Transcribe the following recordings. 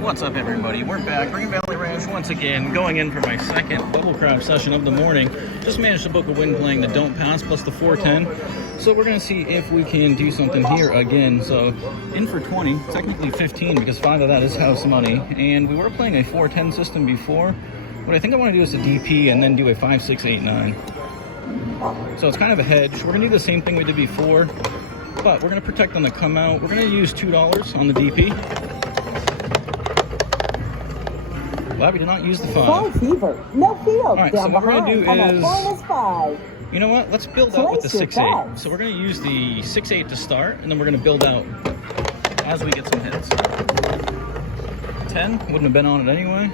What's up, everybody? We're back, Green Valley Ranch once again, going in for my second bubble crab session of the morning. Just managed to book a win playing the Don't Pass plus the 410. So we're going to see if we can do something here again. So in for 20, technically 15 because 5 of that is house money. And we were playing a 410 system before. What I think I want to do is a DP and then do a 5, 6, 8, 9. So it's kind of a hedge. We're going to do the same thing we did before, but we're going to protect on the come out. We're going to use $2 on the DP. Glad we did not use the 5. Fever. No field. All right, so what we're going to do is, you know what? Let's build out with the 6-8. So we're going to use the 6-8 to start, and then we're going to build out as we get some hits. 10 wouldn't have been on it anyway.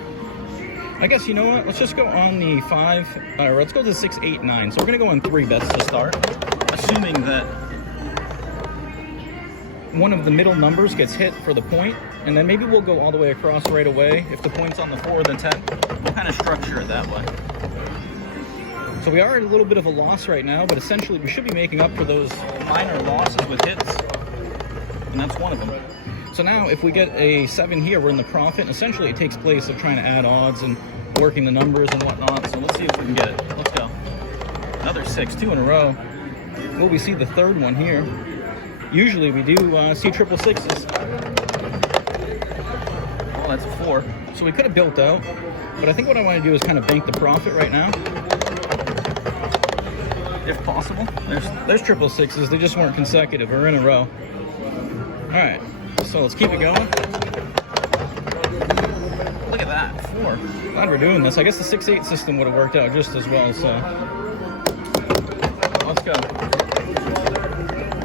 I guess, you know what? Let's just go on the 5. All right, let's go to the 6, 8, 9. So we're going to go in 3 bets to start, assuming that one of the middle numbers gets hit for the point, and then maybe we'll go all the way across right away. If the point's on the 4 or the 10, we'll kind of structure it that way. So we are at a little bit of a loss right now, but essentially we should be making up for those minor losses with hits, and that's one of them. So now if we get a 7 here, we're in the profit, and essentially it takes place of trying to add odds and working the numbers and whatnot. So let's see if we can get it. Let's go. Another 6, 2 in a row. Will we see the third one here? Usually we do see triple sixes. Oh, that's a 4. So we could have built out, but I think what I want to do is kind of bank the profit right now, if possible. There's triple sixes. They just weren't consecutive or in a row. All right, so let's keep it going. Look at that, 4. Glad we're doing this. I guess the 6-8 system would have worked out just as well. So let's go.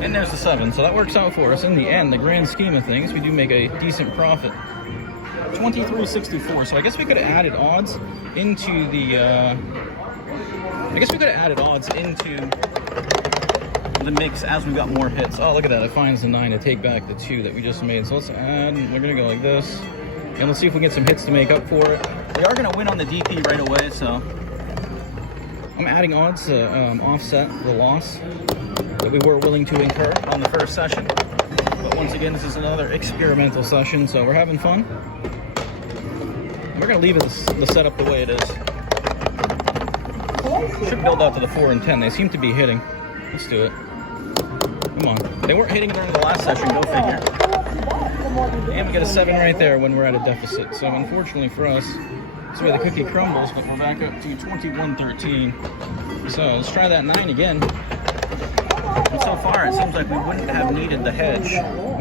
And there's the 7, so that works out for us. In the end, the grand scheme of things, we do make a decent profit. 23.64. So I guess we could have added odds into the. The mix as we got more hits. Oh, look at that! It finds the 9 to take back the 2 that we just made. So let's add. We're gonna go like this, and let's see if we get some hits to make up for it. We are gonna win on the DP right away, so I'm adding odds to offset the loss that we were willing to incur on the first session. But once again, this is another experimental session, so we're having fun. We're going to leave the setup the way it is. Should build out to the 4 and 10. They seem to be hitting. Let's do it. Come on. They weren't hitting during the last session, go figure. And we get a 7 right there when we're at a deficit. So unfortunately for us, that's the way the cookie crumbles, but we're back up to 21-13. So let's try that 9 again. And so far, it seems like we wouldn't have needed the hedge.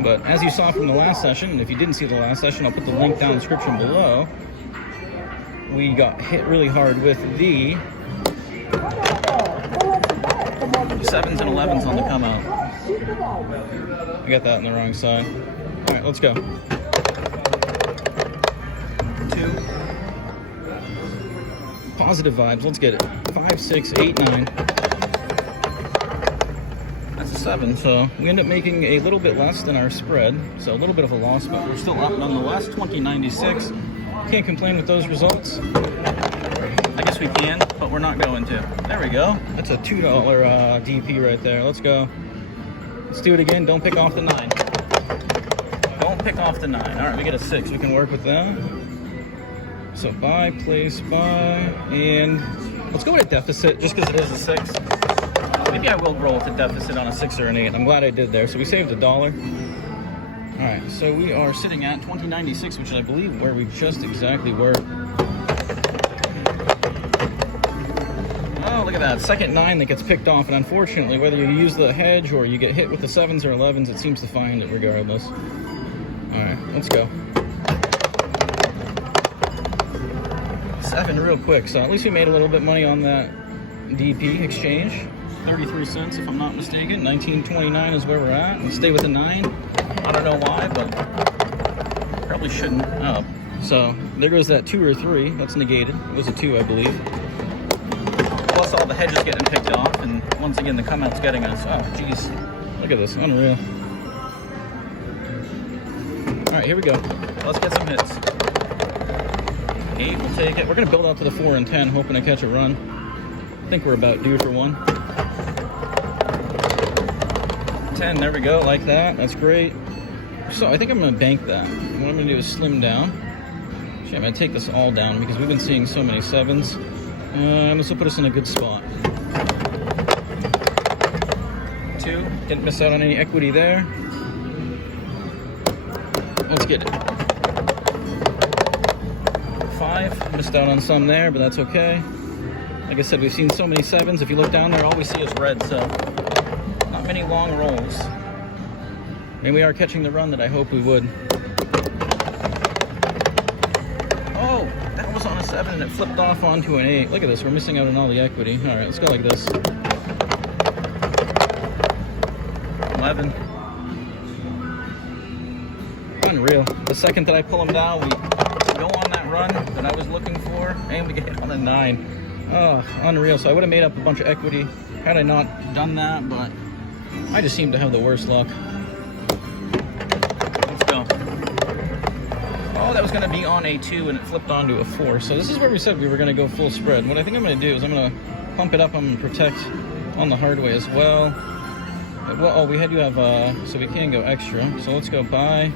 But as you saw from the last session, and if you didn't see the last session, I'll put the link down in the description below. We got hit really hard with the 7s and 11s on the come out. I got that on the wrong side. All right, let's go. 2. Positive vibes. Let's get it. 5, 6, 8, 9. That's a 7. So we end up making a little bit less than our spread. So a little bit of a loss, but we're still up nonetheless. 20.96. Can't complain with those results. I guess we can, but we're not going to. There we go. That's a $2 DP right there. Let's go. Let's do it again. Don't pick off the 9. Don't pick off the 9. All right, we get a 6. We can work with that. So buy, place, buy, and let's go with a deficit just because it is a 6. Maybe I will roll with a deficit on a 6 or an 8. I'm glad I did there. So we saved $1. All right, so we are sitting at 20.96, which is, I believe, where we just exactly were. Oh, look at that. Second 9 that gets picked off, and unfortunately, whether you use the hedge or you get hit with the 7s or 11s, it seems to find it regardless. All right, let's go. 7 real quick, so at least we made a little bit money on that DP exchange. 33 cents, if I'm not mistaken. 19.29 is where we're at. Let's stay with the 9. I don't know why, but probably shouldn't. Oh, so there goes that 2 or 3. That's negated. It was a 2, I believe. Plus all the hedges getting picked off, and once again the come out's getting us. Oh, jeez. Look at this. Unreal. All right, here we go. Let's get some hits. 8, we'll take it. We're going to build out to the 4 and 10, hoping to catch a run. I think we're about due for one. 10, there we go, like that. That's great. So I think I'm going to bank that. What I'm going to do is slim down. Actually, I'm going to take this all down because we've been seeing so many 7s. This will put us in a good spot. 2, didn't miss out on any equity there. Let's get it. 5, missed out on some there, but that's okay. Like I said, we've seen so many 7s. If you look down there, all we see is red, so not many long rolls. And we are catching the run that I hope we would. Oh, that was on a 7 and it flipped off onto an 8. Look at this, we're missing out on all the equity. All right, let's go like this. 11. Unreal. The second that I pull them down, we go on that run that I was looking for, and we get hit on a 9. Oh, unreal. So I would have made up a bunch of equity had I not done that, but I just seem to have the worst luck. Let's go. Oh, that was going to be on a 2 and it flipped onto a 4. So this is where we said we were going to go full spread. What I think I'm going to do is I'm going to pump it up. I'm going to protect on the hard way as well. Well, oh, we had to have, so we can go extra. So let's go buy,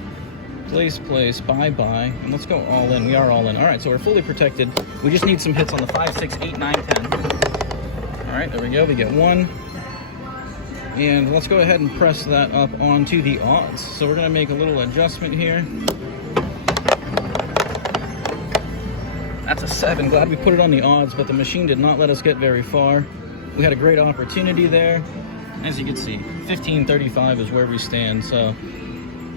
place, buy, and let's go all in. We are all in. All right, so we're fully protected. We just need some hits on the 5, 6, 8, 9, 10. All right, there we go. We get 1. And let's go ahead and press that up onto the odds. So we're going to make a little adjustment here. That's a 7. Glad we put it on the odds, but the machine did not let us get very far. We had a great opportunity there. As you can see, 1535 is where we stand. So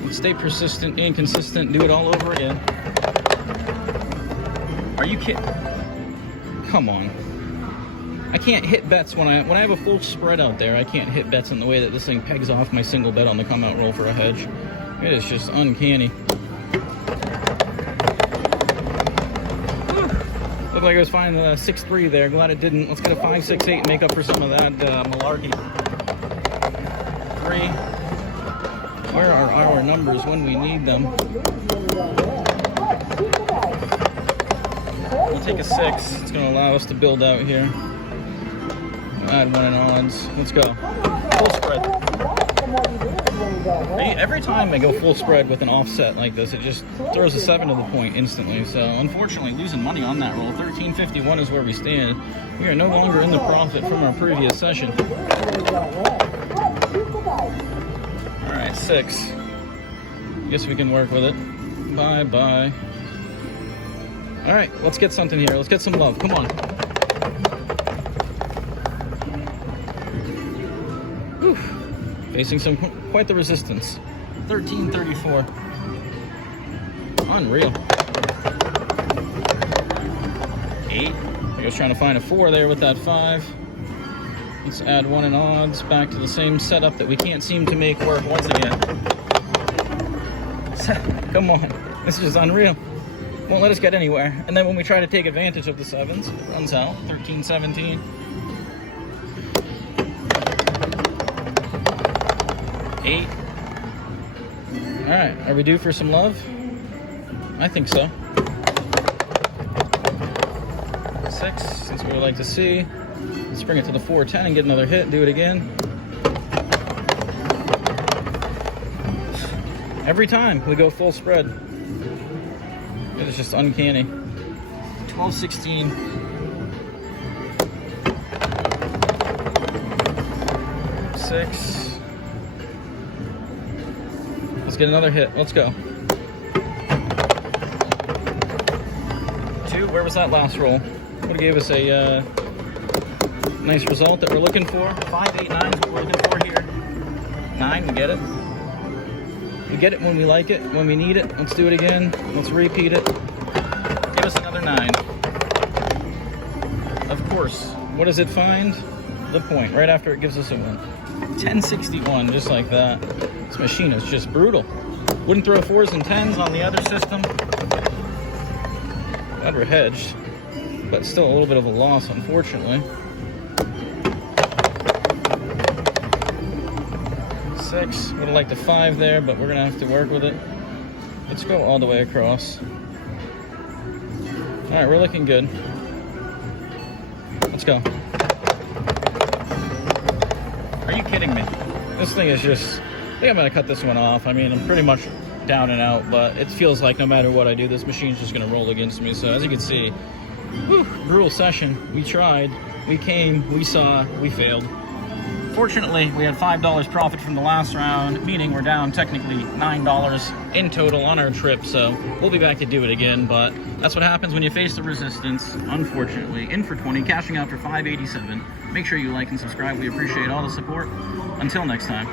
let's stay persistent and consistent. Do it all over again. Are you kidding? Come on. I can't hit bets when I have a full spread out there. I can't hit bets in the way that this thing pegs off my single bet on the come out roll for a hedge. It is just uncanny. Looked like I was finding the 6-3 there. Glad it didn't. Let's get a 5, 6, 8 and make up for some of that malarkey. 3. Where are our numbers when we need them? We'll take a 6. It's going to allow us to build out here. Add 1 in odds. Let's go. Full spread. Every time I go full spread with an offset like this, it just throws a 7 to the point instantly. So unfortunately, losing money on that roll. 1351 is where we stand. We are no longer in the profit from our previous session. All right, 6. Guess we can work with it. Bye. All right, let's get something here. Let's get some love. Come on. Whew. Facing quite the resistance. 1334. Unreal. 8. I was trying to find a 4 there with that 5. Let's add 1 in odds. Back to the same setup that we can't seem to make work once again. Come on. This is just unreal. Won't let us get anywhere. And then when we try to take advantage of the 7s, it runs out. 1317. 8. All right, are we due for some love? I think so. 6, since we would like to see. Let's bring it to the 410 and get another hit. Do it again. Every time we go full spread. It is just uncanny. 1216. 6. Let's get another hit. Let's go. 2. Where was that last roll? Would have gave us a nice result that we're looking for. 5, 8, 9 is what we're looking for here. 9, we get it. We get it when we like it, when we need it. Let's do it again. Let's repeat it. Give us another 9. Of course. What does it find? The point, right after it gives us a win. 1061, just like that. This machine is just brutal. Wouldn't throw 4s and 10s on the other system. Glad we're hedged, but still a little bit of a loss, unfortunately. 6, would have liked a 5 there, but we're gonna have to work with it. Let's go all the way across. All right, we're looking good. Let's go. Are you kidding me? This thing is just, I think I'm gonna cut this one off. I mean, I'm pretty much down and out, but it feels like no matter what I do, this machine's just gonna roll against me. So as you can see, whew, brutal session. We tried, we came, we saw, we failed. Fortunately, we had $5 profit from the last round, meaning we're down technically $9 in total on our trip, so we'll be back to do it again, but that's what happens when you face the resistance, unfortunately. In for 20, cashing out for 587. Make sure you like and subscribe. We appreciate all the support. Until next time.